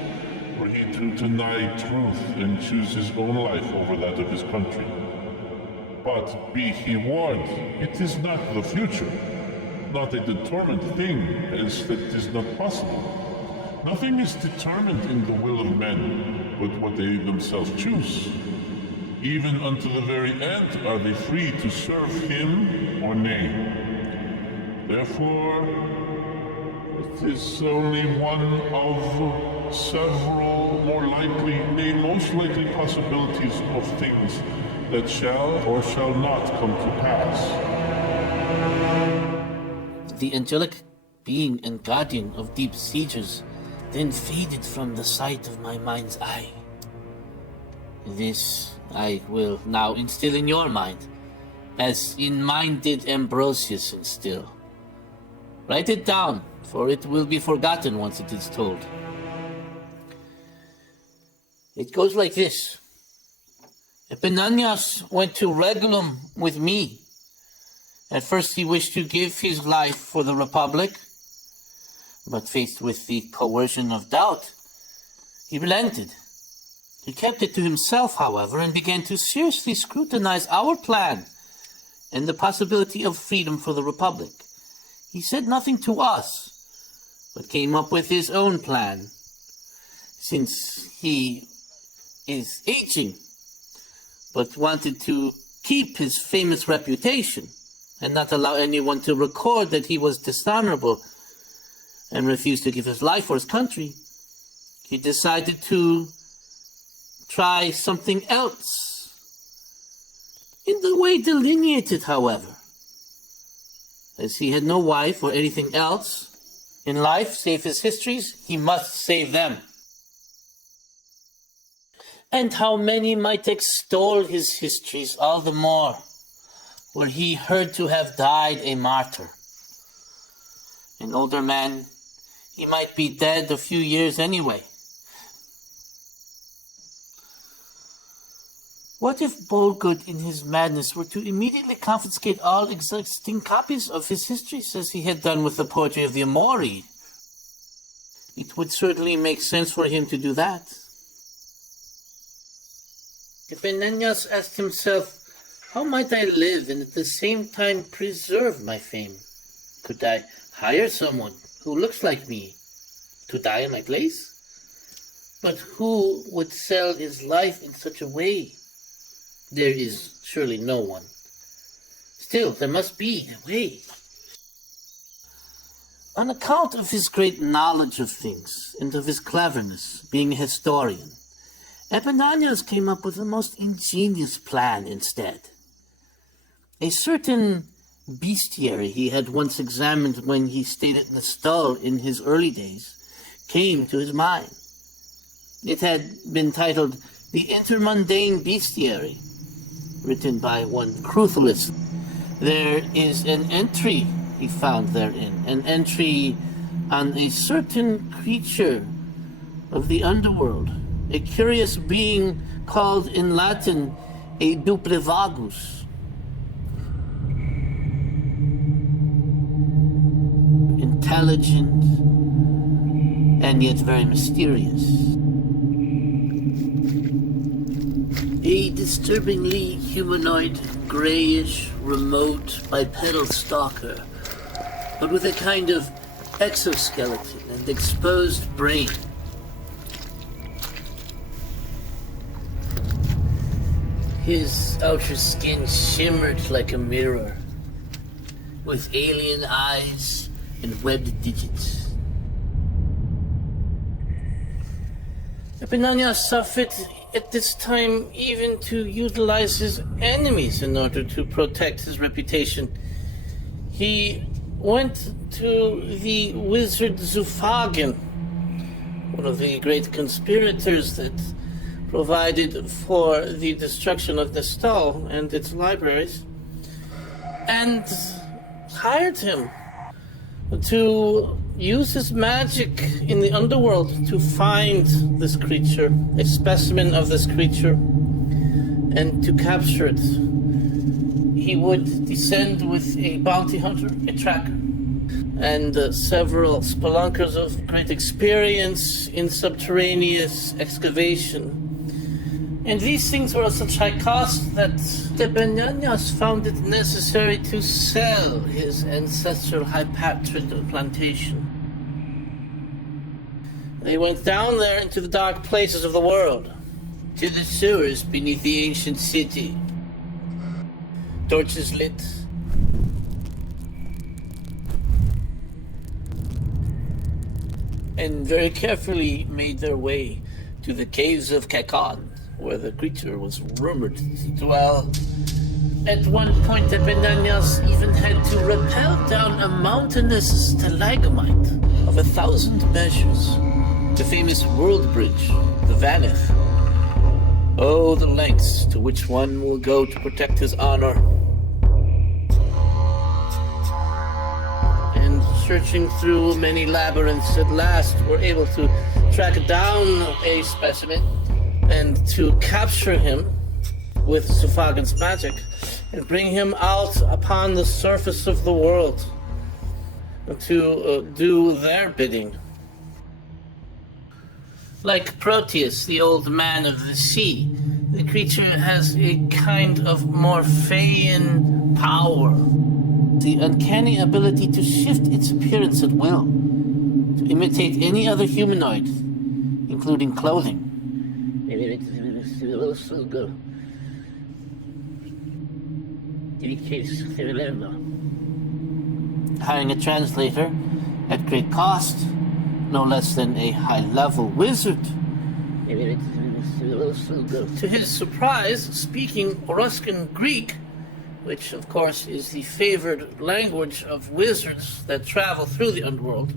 were he to deny truth and choose his own life over that of his country. But be he warned, it is not the future, not a determined thing, as that is not possible. Nothing is determined in the will of men, but what they themselves choose. Even unto the very end are they free to serve him or nay. Therefore, it is only one of several more likely, nay, most likely possibilities of things that shall or shall not come to pass. The angelic being and guardian of deep sieges then faded from the sight of my mind's eye. This I will now instill in your mind, as in mine did Ambrosius instill. Write it down, for it will be forgotten once it is told. It goes like this. Epimenias went to Regulum with me. At first he wished to give his life for the Republic, but faced with the coercion of doubt, he relented. He kept it to himself, however, and began to seriously scrutinize our plan and the possibility of freedom for the Republic. He said nothing to us, but came up with his own plan, since he is aging, but wanted to keep his famous reputation and not allow anyone to record that he was dishonorable and refused to give his life for his country. He decided to try something else, in the way delineated, however. As he had no wife or anything else in life save his histories, he must save them. And how many might extol his histories all the more, were he heard to have died a martyr. An older man, he might be dead a few years anyway. What if Bolgood, in his madness, were to immediately confiscate all existing copies of his histories, as he had done with the poetry of the Ammouri? It would certainly make sense for him to do that. Epenanias asked himself, how might I live and at the same time preserve my fame? Could I hire someone who looks like me to die in my place? But who would sell his life in such a way? There is surely no one. Still, there must be a way. On account of his great knowledge of things and of his cleverness, being a historian, Epenanias came up with the most ingenious plan instead. A certain bestiary he had once examined when he stayed at Nystol in his early days came to his mind. It had been titled The Intermundane Bestiary, written by one Chrstnity. There is an entry he found therein, an entry on a certain creature of the underworld, a curious being called in Latin a duplevagus. Intelligent and yet very mysterious. A disturbingly humanoid, grayish, remote, bipedal stalker, but with a kind of exoskeleton and exposed brain. His outer skin shimmered like a mirror, with alien eyes and webbed digits. Epenanias saw fit at this time even to utilize his enemies in order to protect his reputation. He went to the wizard Zufagen, one of the great conspirators that provided for the destruction of Nystol and its libraries, and hired him to use his magic in the underworld to find this creature, a specimen of this creature, and to capture it. He would descend with a bounty hunter, a tracker, and several spelunkers of great experience in subterraneous excavation. And these things were of such high cost that Epenanias found it necessary to sell his ancestral Hypatrid plantation. They went down there into the dark places of the world, to the sewers beneath the ancient city. Torches lit. And very carefully made their way to the caves of Kakon, where the creature was rumored to dwell. At one point, Epenanias even had to rappel down a mountainous stalagmite of 1,000 measures, the famous world bridge, the Vanith. Oh, the lengths to which one will go to protect his honor. And searching through many labyrinths, at last were able to track down a specimen and to capture him with Zufagen's magic and bring him out upon the surface of the world to do their bidding. Like Proteus, the old man of the sea, the creature has a kind of Morphean power. The uncanny ability to shift its appearance at will, to imitate any other humanoid, including clothing. Hiring a translator at great cost, no less than a high-level wizard. To his surprise, speaking Oruscan Greek, which of course is the favored language of wizards that travel through the underworld.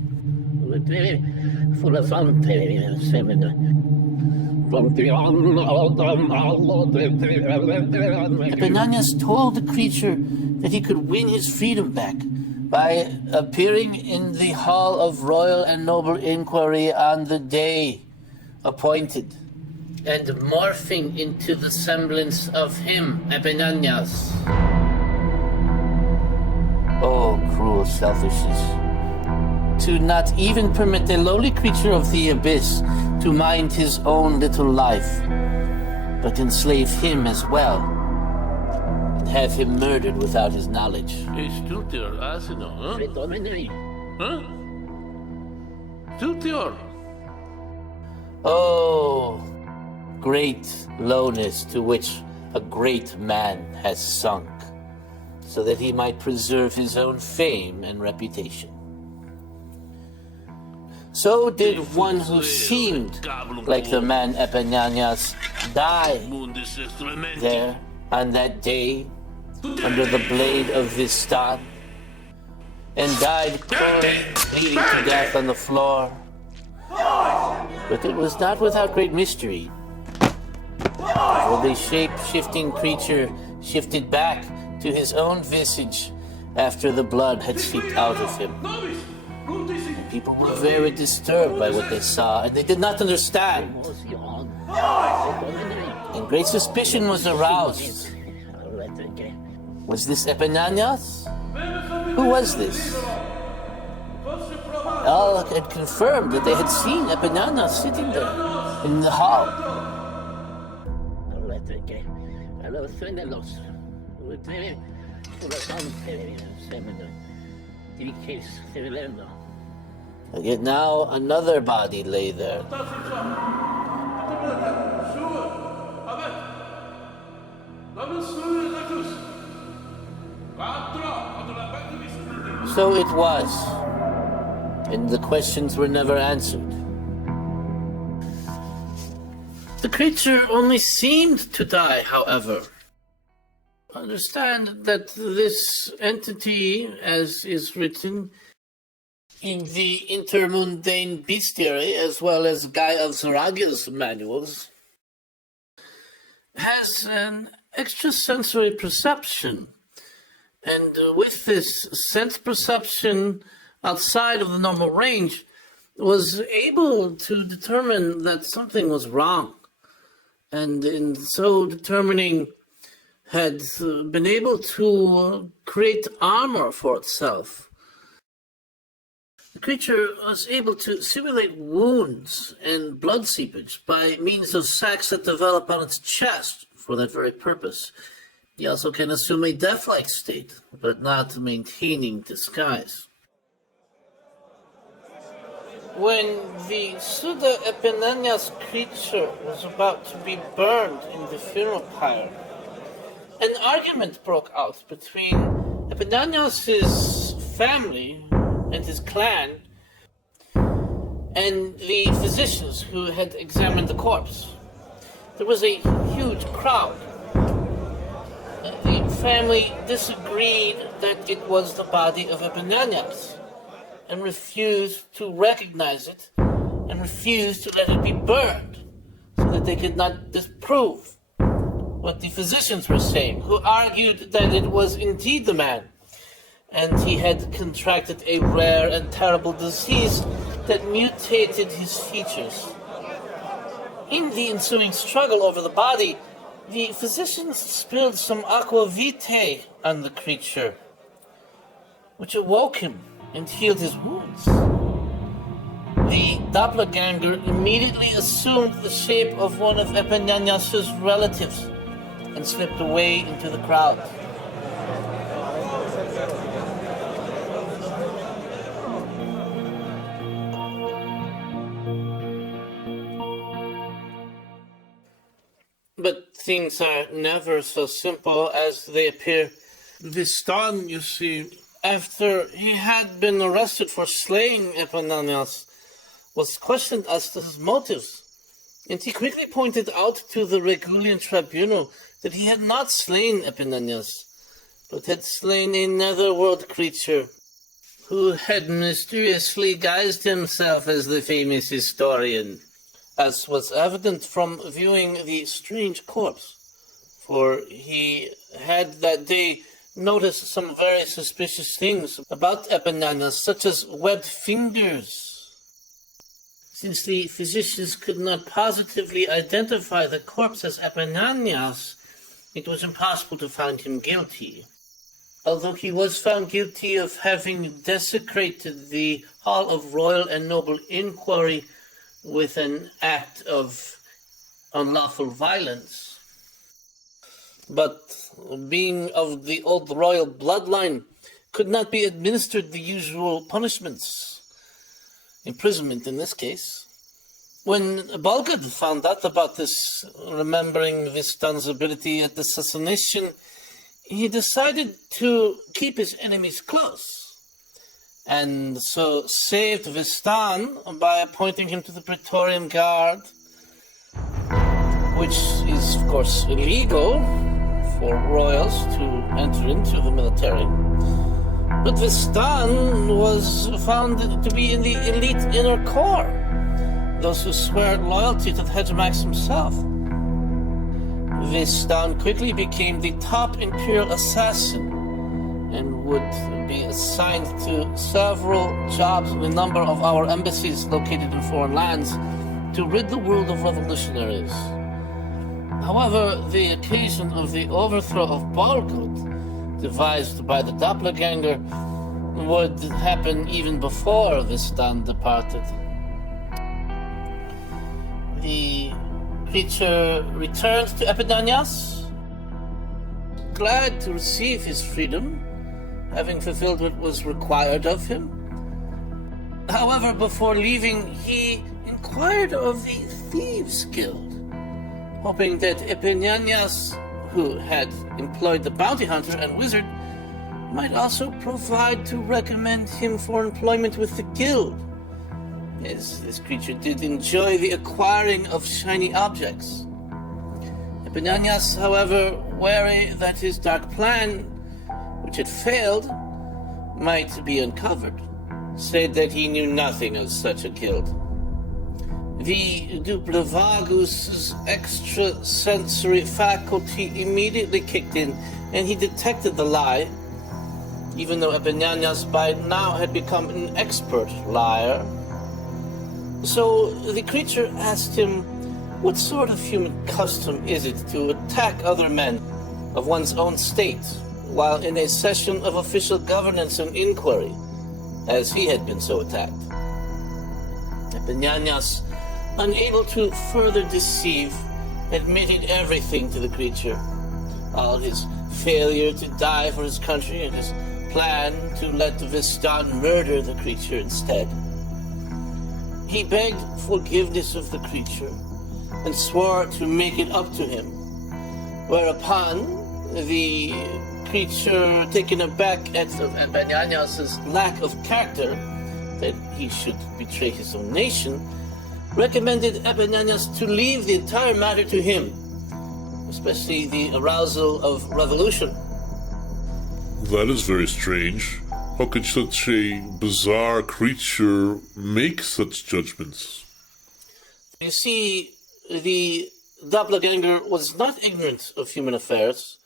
Epinanius told the creature that he could win his freedom back by appearing in the Hall of Royal and Noble Inquiry on the day appointed, and morphing into the semblance of him, Epinanius. Oh, cruel selfishness. To not even permit a lowly creature of the abyss to mind his own little life, but enslave him as well, and have him murdered without his knowledge. Hey, Stultior, Asino, huh? Huh? Stultior! Oh, great lowness to which a great man has sunk, so that he might preserve his own fame and reputation. So did one who seemed like the man Epinanius die there on that day under the blade of Vistan, and died bleeding to death on the floor. But it was not without great mystery. For the shape-shifting creature shifted back to his own visage after the blood had seeped out of him. People were very disturbed by what they saw, and they did not understand. And great suspicion was aroused. Was this Epinanius? Who was this? All had confirmed that they had seen Epinanius sitting there in the hall. Yet now another body lay there. So it was, and the questions were never answered. The creature only seemed to die, however. Understand that this entity, as is written in the intermundane bestiary, as well as Guy of Zaraga's manuals, has an extrasensory perception. And with this sense perception outside of the normal range, was able to determine that something was wrong. And in so determining, had been able to create armor for itself. The creature was able to simulate wounds and blood seepage by means of sacs that develop on its chest for that very purpose. He also can assume a death-like state, but not maintaining disguise. When the pseudo-Epinanius creature was about to be burned in the funeral pyre, an argument broke out between Epinanius' family and his clan and the physicians who had examined the corpse. There was a huge crowd. The family disagreed that it was the body of Epinanius and refused to recognize it and refused to let it be burned so that they could not disprove what the physicians were saying, who argued that it was indeed the man, and he had contracted a rare and terrible disease that mutated his features. In the ensuing struggle over the body, the physicians spilled some aqua vitae on the creature, which awoke him and healed his wounds. The doppelganger immediately assumed the shape of one of Epinanias' relatives and slipped away into the crowd. But things are never so simple as they appear. Vistan, you see, after he had been arrested for slaying Epinanias, was questioned as to his motives, and he quickly pointed out to the Regulian tribunal that he had not slain Epinanias, but had slain a netherworld creature who had mysteriously guised himself as the famous historian, as was evident from viewing the strange corpse, for he had that day noticed some very suspicious things about Epinanias, such as webbed fingers. Since the physicians could not positively identify the corpse as Epinanias, it was impossible to find him guilty. Although he was found guilty of having desecrated the Hall of Royal and Noble Inquiry with an act of unlawful violence. But being of the old royal bloodline, could not be administered the usual punishments. Imprisonment in this case. When Balgud found out about this, remembering Vistan's ability at assassination, he decided to keep his enemies close, and so saved Vistan by appointing him to the Praetorian Guard, which is, of course, illegal for royals to enter into the military. But Vistan was found to be in the elite inner core, those who swear loyalty to the Hegemox himself. Vistan quickly became the top imperial assassin and would be assigned to several jobs in a number of our embassies located in foreign lands to rid the world of revolutionaries. However, the occasion of the overthrow of Balgud, devised by the doppelganger, would happen even before Vistan departed. The creature returned to Epinanias, glad to receive his freedom, having fulfilled what was required of him. However, before leaving, he inquired of the Thieves' Guild, hoping that Epinanias, who had employed the bounty hunter and wizard, might also provide to recommend him for employment with the guild, as this creature did enjoy the acquiring of shiny objects. Epinanias, however, wary that his dark plan, which had failed, might be uncovered, said that he knew nothing of such a guild. The Duplevagus' extrasensory faculty immediately kicked in, and he detected the lie, even though Epinanias by now had become an expert liar. So the creature asked him, what sort of human custom is it to attack other men of one's own state while in a session of official governance and inquiry, as he had been so attacked? Epinanias, unable to further deceive, admitted everything to the creature. All his failure to die for his country and his plan to let Vistan murder the creature instead. He begged forgiveness of the creature and swore to make it up to him, whereupon the creature, taken aback at Epinanias' lack of character, that he should betray his own nation, recommended Epinanias to leave the entire matter to him, especially the arousal of revolution. That is very strange. How could such a bizarre creature make such judgments? You see, the doppelganger was not ignorant of human affairs,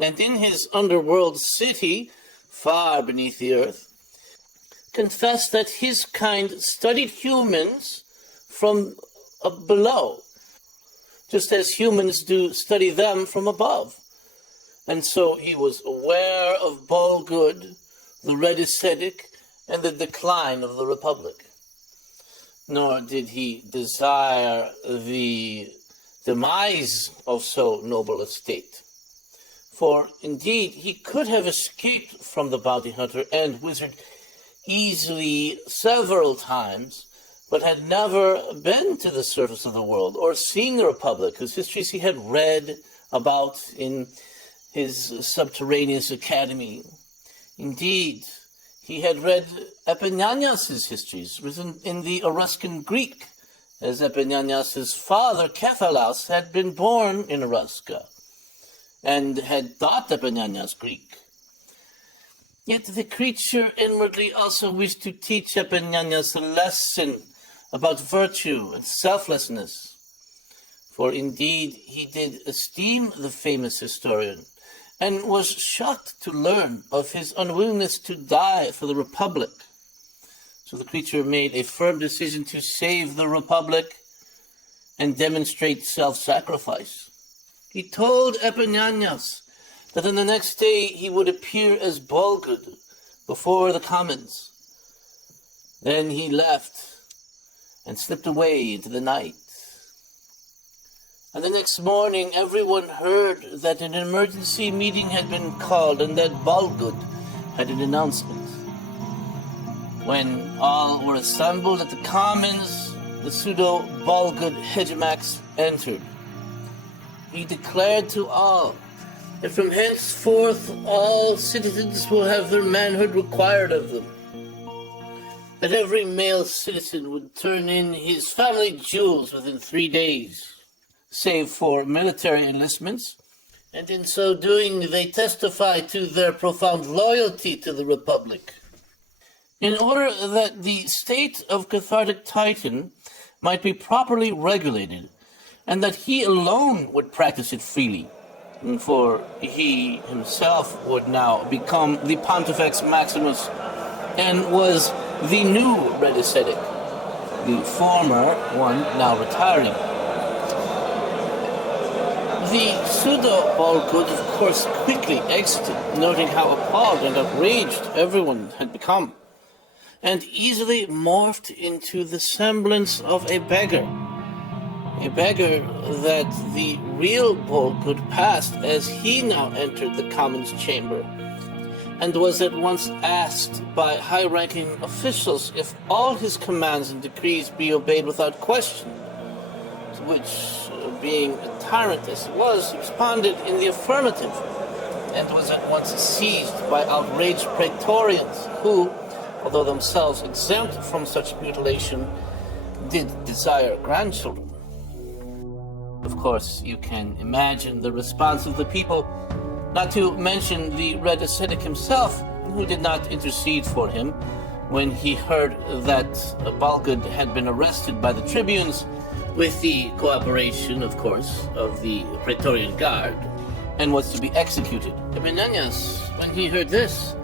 and in his underworld city, far beneath the earth, confessed that his kind studied humans from below, just as humans do study them from above. And so he was aware of Balgud, the Red Ascetic, and the decline of the Republic. nor did he desire the demise of so noble a state. For indeed, he could have escaped from the bounty hunter and wizard easily several times, but had never been to the surface of the world or seen the Republic, whose histories he had read about in his subterraneous academy. Indeed, he had read Epimenias' histories, written in the Etruscan Greek, as Epimenias' father, Kephalaus, had been born in Eruska, and had taught Epimenias Greek. Yet the creature inwardly also wished to teach Epimenias a lesson about virtue and selflessness, for indeed he did esteem the famous historian, and was shocked to learn of his unwillingness to die for the Republic. So the creature made a firm decision to save the Republic and demonstrate self-sacrifice. He told Epimenias that on the next day he would appear as Bolgud before the commons. Then he left and slipped away into the night. And the next morning, everyone heard that an emergency meeting had been called and that Bolgud had an announcement. When all were assembled at the commons, the pseudo-Bolgud Hegemox entered. He declared to all that from henceforth all citizens will have their manhood required of them. That every male citizen would turn in his family jewels within 3 days, save for military enlistments, and in so doing they testify to their profound loyalty to the Republic. In order that the state of cathartic Titan might be properly regulated, and that he alone would practice it freely, for he himself would now become the Pontifex Maximus, and was the new Red Ascetic, the former one now retiring. The pseudo-Bolgud, of course, quickly exited, noting how appalled and outraged everyone had become, and easily morphed into the semblance of a beggar that the real Bolgud passed as he now entered the Commons chamber, and was at once asked by high-ranking officials if all his commands and decrees be obeyed without question, to which, being a tyrant as he was, responded in the affirmative, and was at once seized by outraged praetorians who, although themselves exempt from such mutilation, did desire grandchildren. Of course, you can imagine the response of the people, not to mention the Red Ascetic himself, who did not intercede for him when he heard that Bolgud had been arrested by the tribunes, with the cooperation, of course, of the Praetorian Guard, and was to be executed. Epimenias, when he heard this,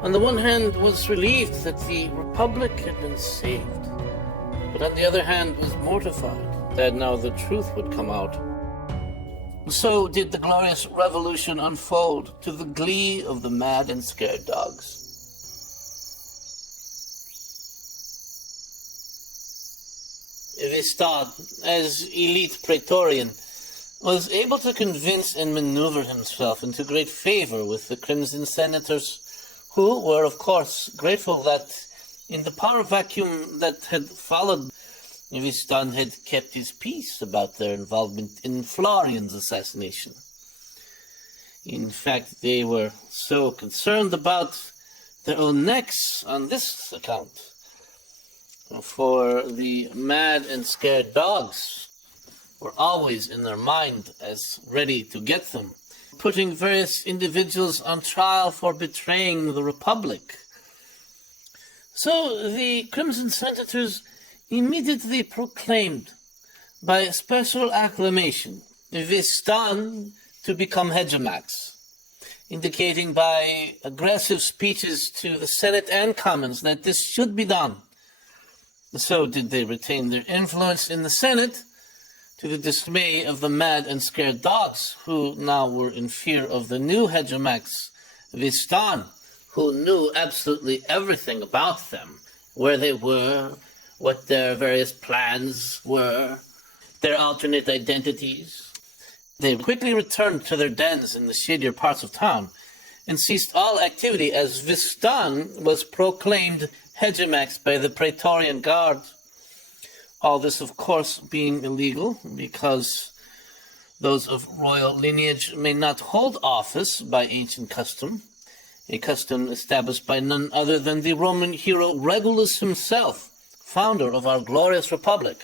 on the one hand was relieved that the Republic had been saved, but on the other hand was mortified that now the truth would come out. So did the glorious revolution unfold to the glee of the mad and scared dogs. Vistad, as elite Praetorian, was able to convince and maneuver himself into great favor with the Crimson Senators, who were, of course, grateful that in the power vacuum that had followed, Vistad had kept his peace about their involvement in Florian's assassination. In fact, they were so concerned about their own necks on this account, for the mad and scared dogs were always in their mind as ready to get them, putting various individuals on trial for betraying the Republic. So the Crimson Senators immediately proclaimed, by special acclamation, Vistad to become Hegemox, indicating by aggressive speeches to the Senate and Commons that this should be done. So did they retain their influence in the Senate, to the dismay of the mad and scared dogs, who now were in fear of the new Hegemox, Vistad, who knew absolutely everything about them, where they were, what their various plans were, their alternate identities. They quickly returned to their dens in the shadier parts of town and ceased all activity as Vistan was proclaimed hegemox by the Praetorian Guard. All this, of course, being illegal because those of royal lineage may not hold office by ancient custom, a custom established by none other than the Roman hero Regulus himself, founder of our glorious republic.